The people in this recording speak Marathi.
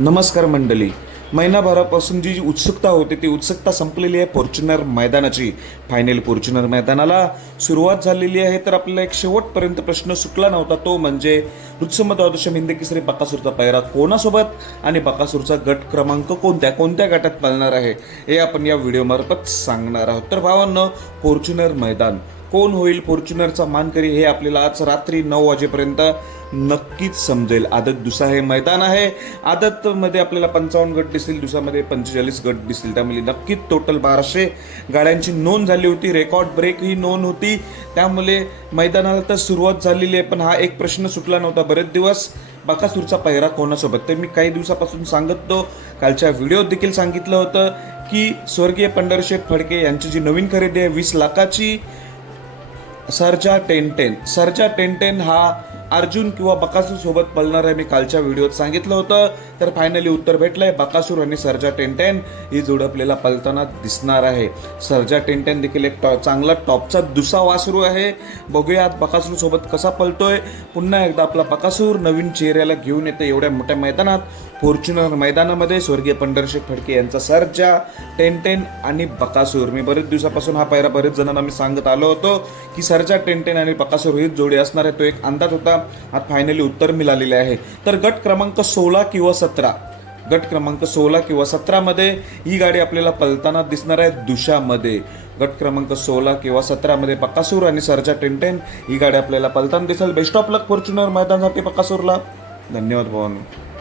नमस्कार मंडळी. महिनाभरापासून जी जी उत्सुकता होती ती उत्सुकता संपलेली आहे फॉर्च्युनर मैदानाची. फायनल फॉर्च्युनर मैदानाला सुरुवात झालेली आहे तर आपल्याला एक शेवटपर्यंत प्रश्न सुटला नव्हता तो म्हणजे रुत्सम द्वादश हिंद केसरी बकासूरचा पैरा कोणासोबत आणि बकासूरचा गट क्रमांक कोणत्या कोणत्या गटात पालणार आहे हे आपण या व्हिडिओमार्फत सांगणार आहोत. तर भावांना फॉर्च्युनर मैदान. कोण होईल फॉर्च्युनरचा मानकरी हे आपल्याला आज रात्री नऊ वाजेपर्यंत नक्कीच समजेल. आदत दुसा हे मैदान आहे. आदतमध्ये आपल्याला पंचावन्न गट दिसतील दुसामध्ये पंचेचाळीस गट दिसतील. त्यामुळे नक्कीच टोटल बाराशे गाड्यांची नोंद झाली होती. रेकॉर्ड ब्रेक ही नोंद होती. त्यामुळे मैदानाला तर सुरुवात झालेली आहे पण हा एक प्रश्न सुटला नव्हता बरेच दिवस. बकासूरचा पहिरा कोणासोबत? तर मी काही दिवसापासून सांगतो. कालच्या व्हिडिओत देखील सांगितलं होतं की स्वर्गीय पंढरशेठ फडके यांची जी नवीन खरेदी आहे वीस लाखाची Sarja ten ten. Sarja ten ten हा अर्जुन किंवा बकासूर सोबत पळणार आहे. मी कालच्या व्हिडिओत सांगितलं होतं. तर फायनली उत्तर भेटलंय. बकासूर आणि सरजा टेन टेन ही जोडपलेला पलताना दिसणार आहे. सरजा टेन टेन देखील एक टॉ चांगला टॉपचा दुसरा वासरू आहे. बघूया बकासूर सोबत कसा पलतोय पुन्हा एकदा आपला बकासूर नवीन चेहऱ्याला घेऊन येते एवढ्या मोठ्या मैदानात. फॉर्च्युनर मैदानामध्ये स्वर्गीय पंढरशेख फडके यांचा सरजा. टेन टेन आणि बकासूर. मी बरेच दिवसापासून हा पायरा बरेच जणांना मी सांगत आलो होतो की सरच्या टेन टेन आणि बकासूर ही जोडी असणार आहे. तो एक अंदाज होता. आज फायनली उत्तर मिळालेले आहे. तर गट क्रमांक सोळा किंवा सतरा. गट क्रमांक सोळा किंवा सतरामध्ये ही गाडी आपल्याला पलताना दिसणार आहे दुशामध्ये. गट क्रमांक सोळा किंवा सतरामध्ये पकासूर आणि सरजा टेंटेन ही गाडी आपल्याला पलताना दिसेल. बेस्ट ऑफ लक फॉर्च्युनर मैदानासाठी पकासूरला धन्यवाद भवन.